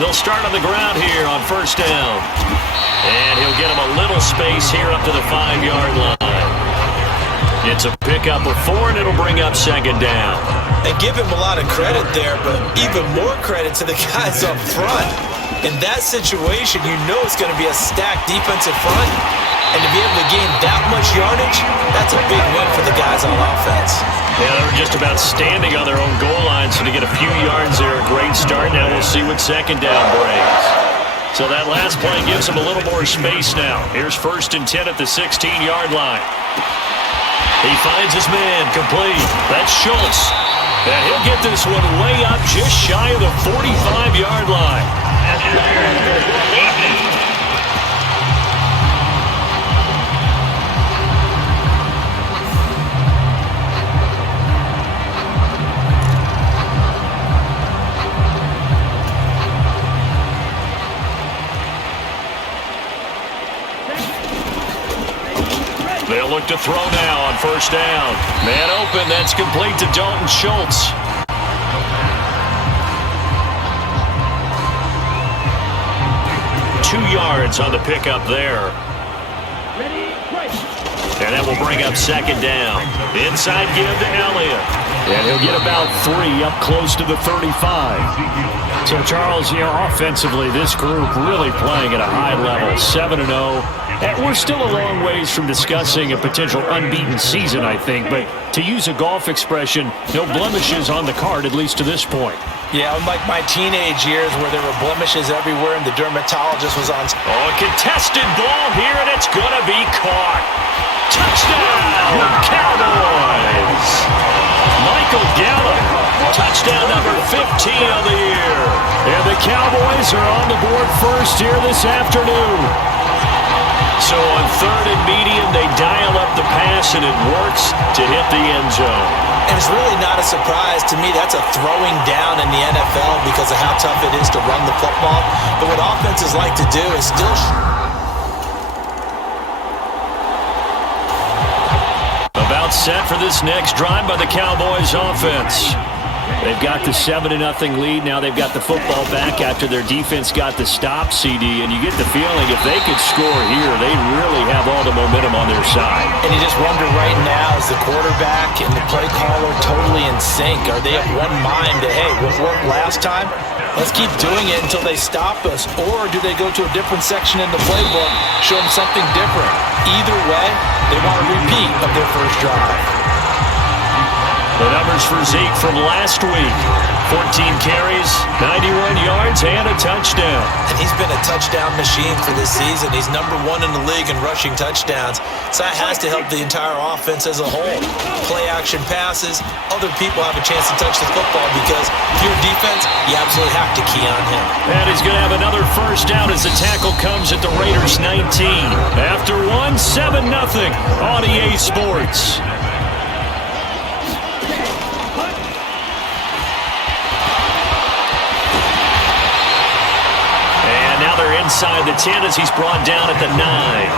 They'll start on the ground here on first down. And he'll get him a little space here up to the 5-yard line. It's a pickup of 4, and it'll bring up second down. And give him a lot of credit there, but even more credit to the guys up front. In that situation, you know it's going to be a stacked defensive front. And to be able to gain that much yardage, that's a big win for the guys on offense. Yeah, they were just about standing on their own goal line, so to get a few yards there, a great start. Now we'll see what second down brings. So that last play gives them a little more space now. Here's 1st and 10 at the 16-yard line. He finds his man complete. That's Schultz. And he'll get this one way up just shy of the 45-yard line. They'll look to throw now on first down. Man open, that's complete to Dalton Schultz. Two yards on the pickup there. And that will bring up second down. Inside give to Elliott. And he'll get about 3 up close to the 35. So, Charles, offensively, this group really playing at a high level, 7-0. And we're still a long ways from discussing a potential unbeaten season, I think. But to use a golf expression, no blemishes on the card, at least to this point. Yeah, unlike my teenage years where there were blemishes everywhere and the dermatologist was on. Oh, a contested ball here, and it's going to be caught. Touchdown, Cowboys! Michael Gallup, touchdown number 15 of the year. And the Cowboys are on the board first here this afternoon. So on 3rd and medium, they dial up the pass, and it works to hit the end zone. And it's really not a surprise to me. That's a throwing down in the NFL because of how tough it is to run the football. But what offenses like to do is still... About set for this next drive by the Cowboys offense. They've got the 7-0 lead. Now they've got the football back after their defense got the stop, CD. And you get the feeling if they could score here, they really have all the momentum on their side. And you just wonder right now, is the quarterback and the play caller totally in sync? Are they of one mind that, hey, what worked last time? Let's keep doing it until they stop us. Or do they go to a different section in the playbook, show them something different? Either way, they want a repeat of their first drive. The numbers for Zeke from last week. 14 carries, 91 yards, and a touchdown. And he's been a touchdown machine for this season. He's #1 in the league in rushing touchdowns. So that has to help the entire offense as a whole. Play action passes, other people have a chance to touch the football because if you're defense, you absolutely have to key on him. And he's going to have another first down as the tackle comes at the Raiders 19. After 7-0 on EA Sports. Inside the 10 as he's brought down at the 9.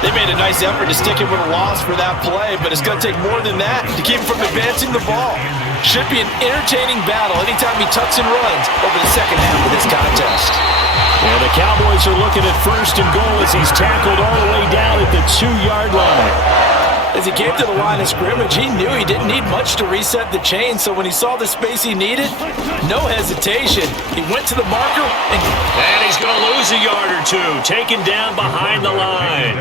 They made a nice effort to stick him with a loss for that play, but it's going to take more than that to keep him from advancing the ball. Should be an entertaining battle anytime he tucks and runs over the second half of this contest. And the Cowboys are looking at 1st and goal as he's tackled all the way down at the 2-yard line. As he came to the line of scrimmage, he knew he didn't need much to reset the chain, so when he saw the space he needed, no hesitation. He went to the marker, and he's going to lose a yard or two, taken down behind the line.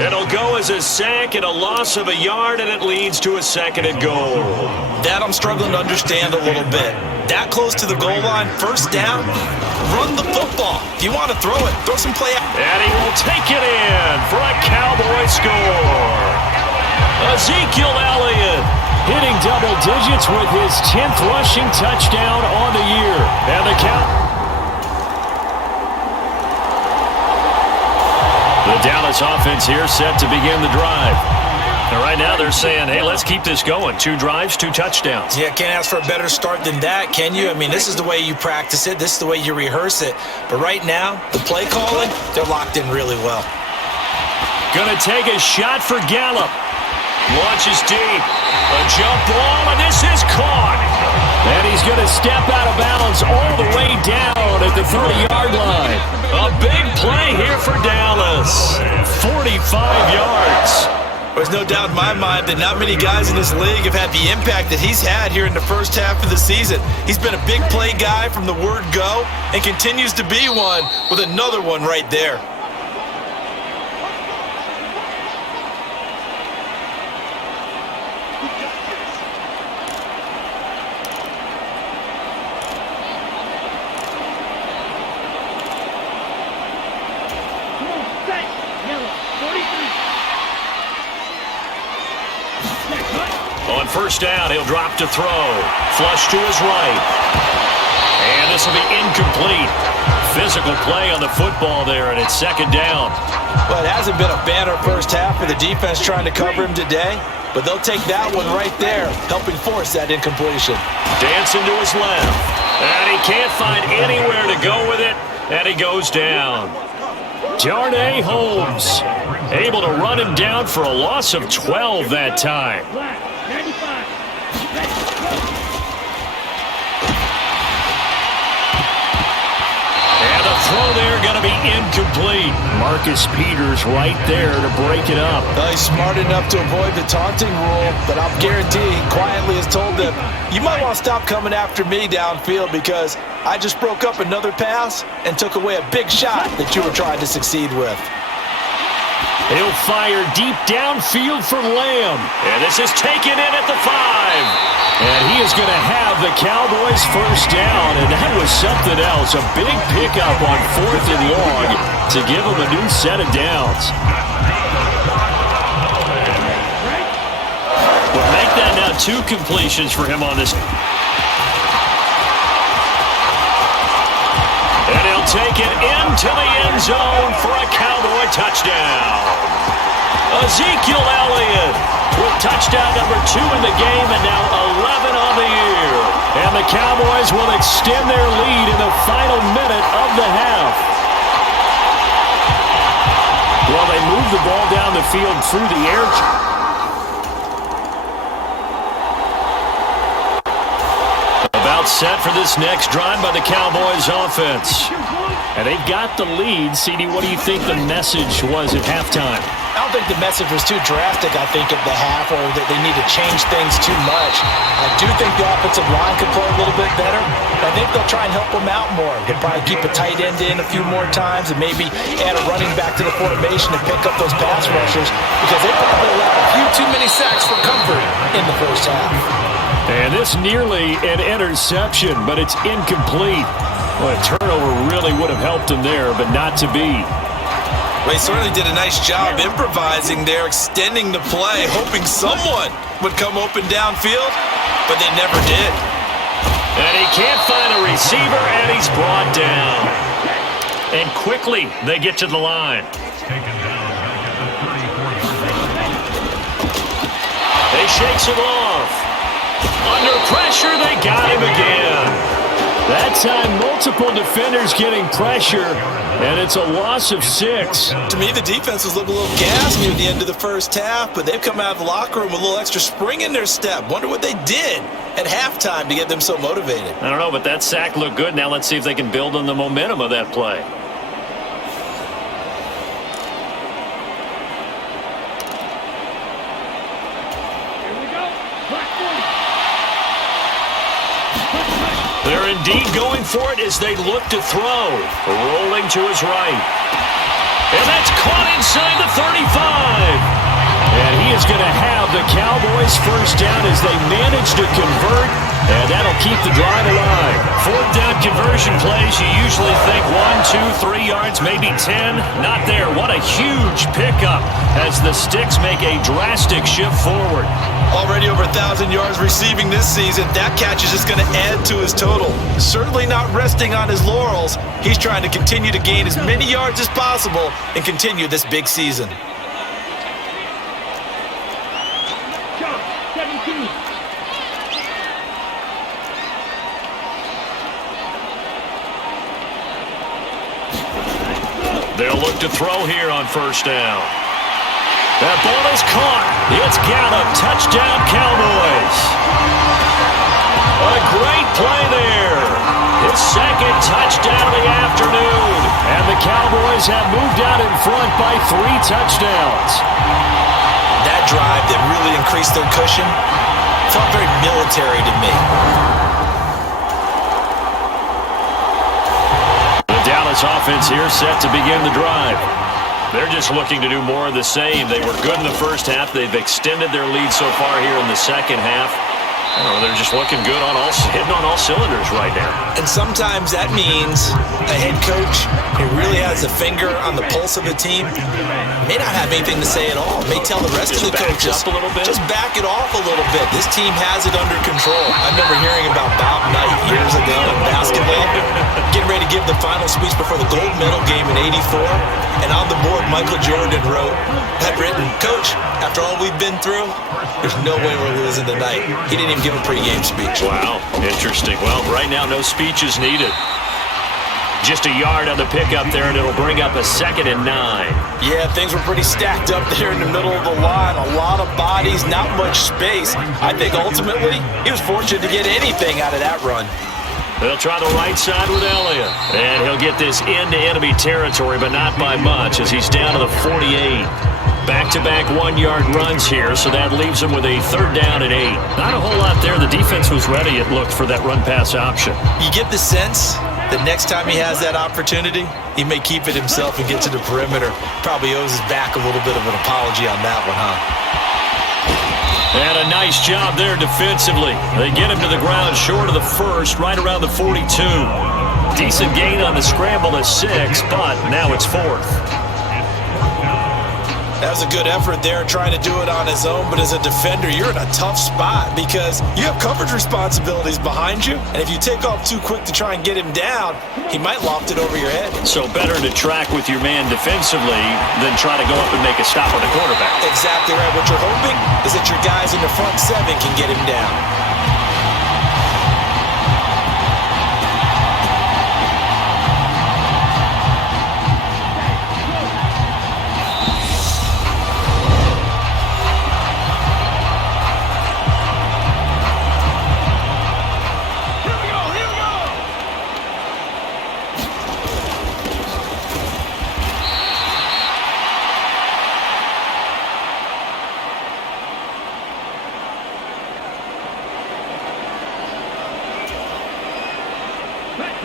It'll go as a sack and a loss of a yard, and it leads to a 2nd and goal. That I'm struggling to understand a little bit. That close to the goal line, first down, run the football. If you want to throw it, throw some play out. And he will take it in for a Cowboy score. Ezekiel Elliott hitting double digits with his 10th rushing touchdown on the year. And the Dallas offense here set to begin the drive. And right now they're saying, hey, let's keep this going. 2 drives, 2 touchdowns. Yeah, can't ask for a better start than that, can you? I mean, this is the way you practice it. This is the way you rehearse it. But right now, the play calling, they're locked in really well. Going to take a shot for Gallup. Launches deep. A jump ball, and this is caught. And he's going to step out of bounds all the way down at the 30-yard line. A big play here for Dallas. 45 yards. There's no doubt in my mind that not many guys in this league have had the impact that he's had here in the first half of the season. He's been a big play guy from the word go and continues to be one with another one right there. On first down, he'll drop to throw. Flush to his right. And this will be incomplete. Physical play on the football there, and it's second down. Well, it hasn't been a banner first half for the defense trying to cover him today, but they'll take that one right there, helping force that incompletion. Dancing to his left. And he can't find anywhere to go with it, and he goes down. Darnay Holmes able to run him down for a loss of 12 that time. And the throw there going to be incomplete. Marcus Peters right there to break it up. Well, he's smart enough to avoid the taunting rule, but I'll guarantee he quietly has told them, you might want to stop coming after me downfield because I just broke up another pass and took away a big shot that you were trying to succeed with. He'll fire deep downfield for Lamb. And this is taken in at the 5. And he is going to have the Cowboys first down. And that was something else. A big pickup on 4th and long to give him a new set of downs. We'll make that now 2 completions for him on this. And he'll take it into the end zone for a Cowboy touchdown. Ezekiel Elliott with touchdown number 2 in the game and now 11 on the year. And the Cowboys will extend their lead in the final minute of the half. Well, they move the ball down the field through the air. About set for this next drive by the Cowboys offense. And they've got the lead. CD, what do you think the message was at halftime? I don't think the message was too drastic, I think, at the half, or that they need to change things too much. I do think the offensive line could play a little bit better. I think they'll try and help them out more. They'll probably keep a tight end in a few more times and maybe add a running back to the formation and pick up those pass rushers because they probably allowed a few too many sacks for comfort in the first half. And this nearly an interception, but it's incomplete. Well, a turnover really would have helped him there, but not to be. Well, he certainly did a nice job improvising there, extending the play, hoping someone would come open downfield, but they never did. And he can't find a receiver, and he's brought down. And quickly, they get to the line. They shakes him off. Under pressure, they got him again. That time, multiple defenders getting pressure, and it's a loss of 6. To me, the defense was looking a little gassed near the end of the first half, but they've come out of the locker room with a little extra spring in their step. Wonder what they did at halftime to get them so motivated. I don't know, but that sack looked good. Now let's see if they can build on the momentum of that play. They're indeed going for it as they look to throw. Rolling to his right. And that's caught inside the 35. And he is going to have the Cowboys first down as they manage to convert. And that'll keep the drive alive. 4th down conversion plays, you usually think 1, 2, 3 yards, maybe 10. Not there. What a huge pickup as the Sticks make a drastic shift forward. Already over 1,000 yards receiving this season. That catch is just going to add to his total. Certainly not resting on his laurels. He's trying to continue to gain as many yards as possible and continue this big season. They'll look to throw here on first down. That ball is caught. It's Gallup. Touchdown, Cowboys. A great play there. His second touchdown of the afternoon. And the Cowboys have moved out in front by 3 touchdowns. That drive that really increased their cushion felt very military to me. The Dallas offense here set to begin the drive. They're just looking to do more of the same. They were good in the first half. They've extended their lead so far here in the second half. I don't know, they're just looking good hitting on all cylinders right now. And sometimes that means a head coach who really has a finger on the pulse of the team may not have anything to say at all. May tell the rest of the coaches, up a little bit. Just back it off a little bit. This team has it under control. I remember hearing about Bob Knight years ago in basketball, getting ready to give the final speech before the gold medal game in '84. And on the board, Michael Jordan had written, "Coach, after all we've been through, there's no way we're losing tonight." He didn't even give a pregame speech. Wow, interesting. Well, right now, no speech is needed. Just a yard on the pickup there, and it'll bring up a 2nd and 9. Yeah, things were pretty stacked up there in the middle of the line. A lot of bodies, not much space. I think ultimately he was fortunate to get anything out of that run. They'll try the right side with Elliott. And he'll get this into enemy territory, but not by much, as he's down to the 48. Back-to-back 1-yard runs here, so that leaves him with a 3rd down and 8. Not a whole lot there. The defense was ready, it looked, for that run-pass option. You get the sense that next time he has that opportunity, he may keep it himself and get to the perimeter. Probably owes his back a little bit of an apology on that one, huh? And a nice job there defensively. They get him to the ground short of the first, right around the 42. Decent gain on the scramble at 6, but now it's 4th. That was a good effort there, trying to do it on his own, but as a defender, you're in a tough spot because you have coverage responsibilities behind you, and if you take off too quick to try and get him down, he might loft it over your head. So better to track with your man defensively than try to go up and make a stop on the quarterback. Exactly right. What you're hoping is that your guys in the front 7 can get him down.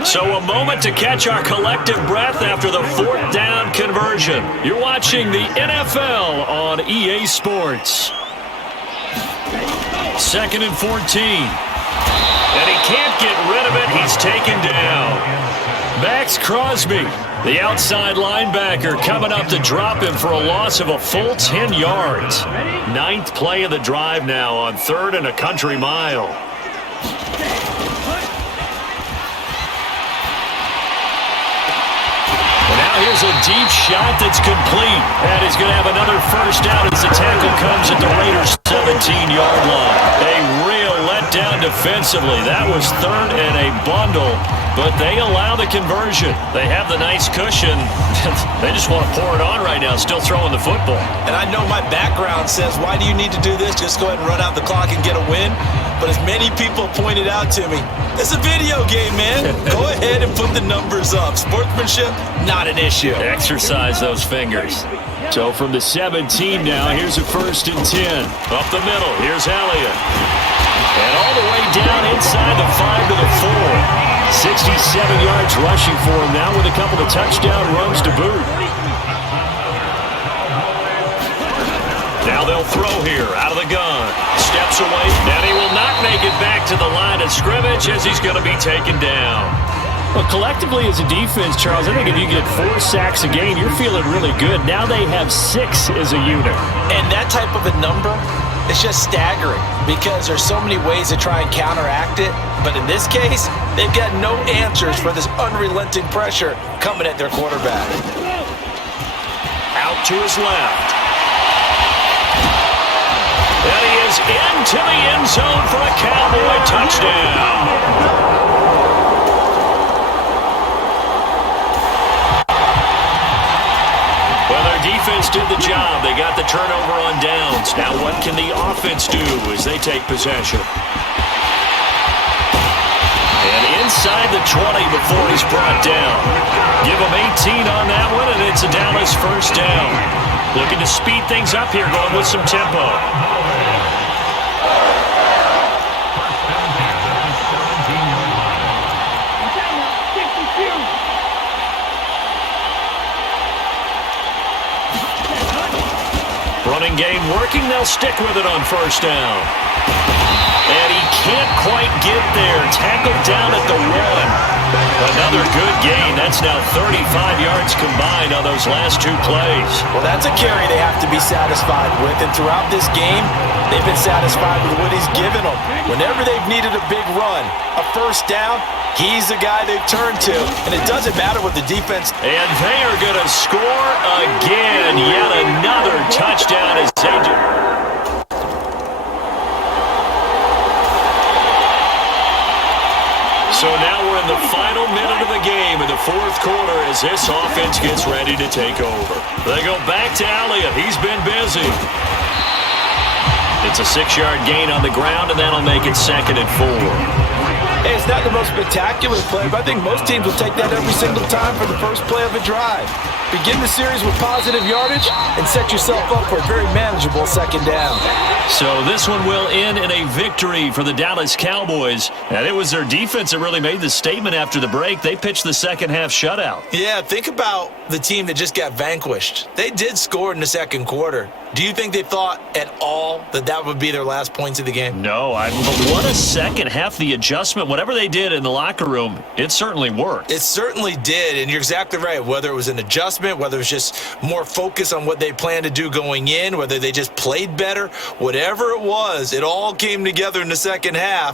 So a moment to catch our collective breath after the 4th down conversion. You're watching the NFL on EA Sports. 2nd and 14. And he can't get rid of it. He's taken down. Max Crosby, the outside linebacker, coming up to drop him for a loss of a full 10 yards. 9th play of the drive now on 3rd and a country mile. Here's a deep shot that's complete. And he's going to have another first down as the tackle comes at the Raiders' 17-yard line. A real letdown defensively. That was 3rd and a bundle, but they allow the conversion. They have the nice cushion. They just want to pour it on right now, still throwing the football. And I know my background says, why do you need to do this? Just go ahead and run out the clock and get a win. But as many people pointed out to me, it's a video game, man. Go ahead and put the numbers up. Sportsmanship, not an issue. Exercise those fingers. So from the 17 now, here's a 1st and 10. Up the middle, here's Elliott. And all the way down inside the 5 to the 4. 67 yards rushing for him now with a couple of touchdown runs to boot. Now they'll throw here out of the gun. Steps away, and he will not make it back to the line of scrimmage as he's going to be taken down. Well, collectively as a defense, Charles, I think if you get 4 sacks a game, you're feeling really good. Now they have 6 as a unit. And that type of a number, it's just staggering because there's so many ways to try and counteract it. But in this case, they've got no answers for this unrelenting pressure coming at their quarterback. Out to his left. And he is into the end zone for a Cowboy touchdown. Well, their defense did the job. They got the turnover on downs. Now what can the offense do as they take possession? And inside the 20 before he's brought down. Give him 18 on that one, and it's a Dallas first down. Looking to speed things up here, going with some tempo. Running game working, they'll stick with it on first down. And he can't quite get there. Tackled down at the 1. Another good gain. That's now 35 yards combined on those last 2 plays. Well, that's a carry they have to be satisfied with. And throughout this game, they've been satisfied with what he's given them. Whenever they've needed a big run, a first down, he's the guy they've turned to. And it doesn't matter what the defense. And they are going to score again. Yet another touchdown as AJ. So now we're in the final minute of the game in the 4th quarter as this offense gets ready to take over. They go back to Elliott. He's been busy. It's a 6-yard gain on the ground, and that'll make it 2nd and 4. Hey, it's not the most spectacular play, but I think most teams will take that every single time for the first play of a drive. Begin the series with positive yardage and set yourself up for a very manageable 2nd down. So this one will end in a victory for the Dallas Cowboys. And it was their defense that really made the statement after the break. They pitched the second-half shutout. Yeah, think about the team that just got vanquished. They did score in the 2nd quarter. Do you think they thought at all that that would be their last points of the game? No, but what a second half. The adjustment, whatever they did in the locker room, it certainly worked. It certainly did, and you're exactly right. Whether it was an adjustment, whether it was just more focus on what they planned to do going in, whether they just played better, whatever it was, it all came together in the second half.